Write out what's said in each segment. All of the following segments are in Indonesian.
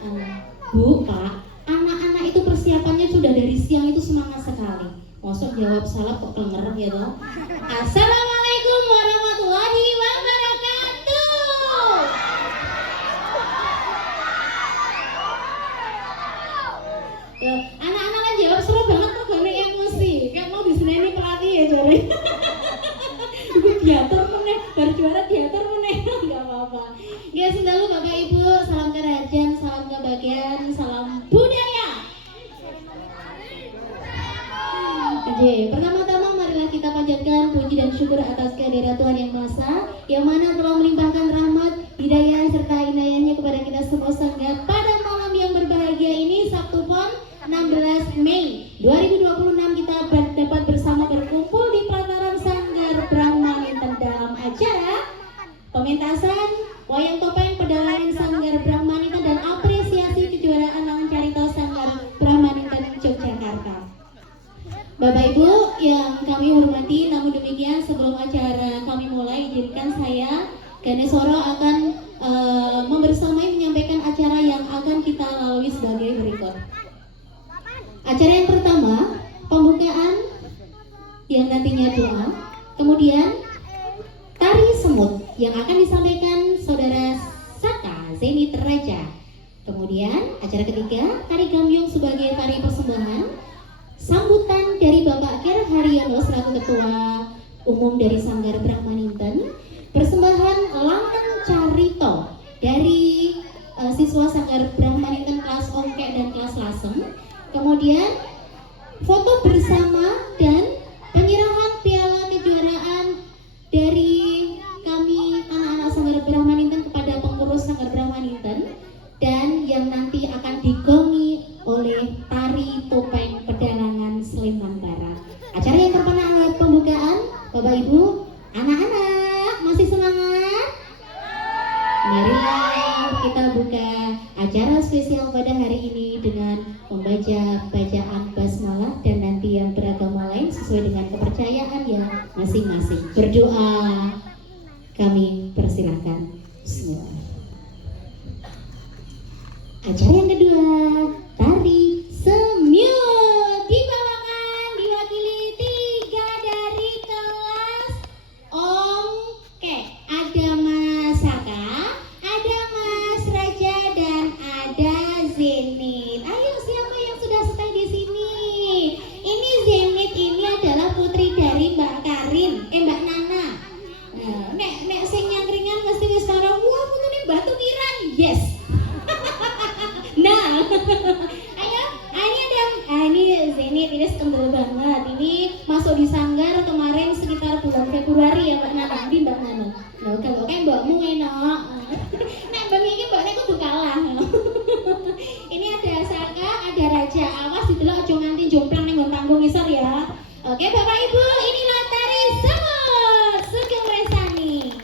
Bu, Pak, anak-anak itu persiapannya sudah dari siang itu semangat sekali. Mosok jawab salah kok kelenger gitu. Assalamualaikum warahmatullahi wabarakatuh. Anak-anak kan jawab seru banget tuh gak emosi. Kayak mau diseneni pelatih ya jari. Gue diatur meneh, baru juara diatur meneh. Gak apa-apa. Ya selalu Bapak Ibu, salam kerajian, salam kebahagiaan, salam budaya. Oke, pertama-tama marilah kita panjatkan puji dan syukur atas kehadirat Tuhan Yang Maha Esa, yang mana telah melimpahkan rahmat, hidayah serta inayahnya kepada kita semua sangga pada malam yang berbahagia ini, Sabtu Pon 16 Mei 2026 kita dapat bersama berkumpul di pelataran Sanggar Brahma Ninten dalam acara pementasan wayang topeng pedalangan Sanggar Brahma Ninten dan apresiasi kejuaraan Langan Carita Sanggar Brahma Ninten Yogyakarta. Bapak Ibu yang kami hormati, namun demikian sebelum acara kami mulai, izinkan saya Ganeswara akan membersamai menyampaikan acara yang akan kita lalui sebagai berikut. Acara yang pertama, pembukaan yang nantinya doa, kemudian tari semut yang akan disampaikan Saudara Saka Zenit Raja. Kemudian acara ketiga, tari gambyong sebagai tari persembahan. Sambutan dari Bapak Kir Haryono selaku Ketua Umum dari Sanggar Brahma Ninten. Persembahan Langan Carito dari siswa Sanggar Brahma Ninten kelas Ongkek dan kelas Lasem. Kemudian foto bersama dan penyerahan piala kejuaraan dari kami anak-anak Sanggar Brahma Ninten kepada pengurus Sanggar Brahma Ninten, dan yang nanti akan digongi oleh tari topeng pedalangan Sleman Barat. Acara yang pertama pembukaan, Bapak Ibu, anak-anak masih semangat? Marilah kita buka acara spesial pada hari ini dengan membaca bacaan basmalah dan nanti yang beragama lain sesuai dengan kepercayaan yang masing-masing. Berdoa kami persilahkan. Bismillah. Acara yang kedua, tari semut dibawakan diwakili 3 dari kelas Ongkek. Ada Mas Saka, ada Mas Raja, dan ada Zenit. Ayo, siapa yang sudah stay di sini? Ini Zenit ini adalah putri dari Mbak Karin, Mbak Nana. Nek sing nyangkringan mesti wis karo wah putune batu kiran. Yes. Nah, ayo, ini Zenit, ini kendel banget. Ini masuk di Sanggar kemarin sekitar bulan Februari ya Mbak Nana. Di Mbak Nana. Nah, kalau kayak mbakmu enak. Nah, mbak ini mbaknya kudu kalah. Ini ada Saka, ada Raja. Awas didelok aja nganti jomplang ning nggon panggung ngisor ya. Oke, Bapak Ibu, inilah tari semut Sugeng Resani.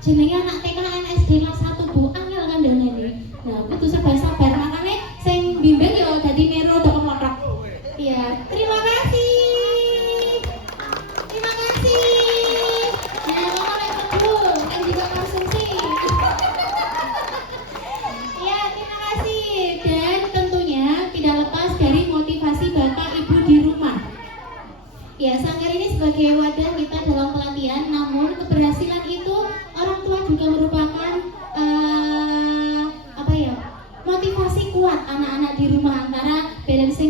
jenenge anak TK SD kelas 1 Bu, angel kan danane. Nah, kudu sabar-sabar makane sing bimbing ya dadi mero dok mlotrak. Iya, terima kasih. Terima kasih. Nah, mama lek Bu, kan juga konsumsi. Iya, terima kasih. Dan tentunya tidak lepas dari sebagai wadah kita dalam pelatihan, namun keberhasilan itu orang tua juga merupakan apa ya, motivasi kuat anak-anak di rumah antara balancing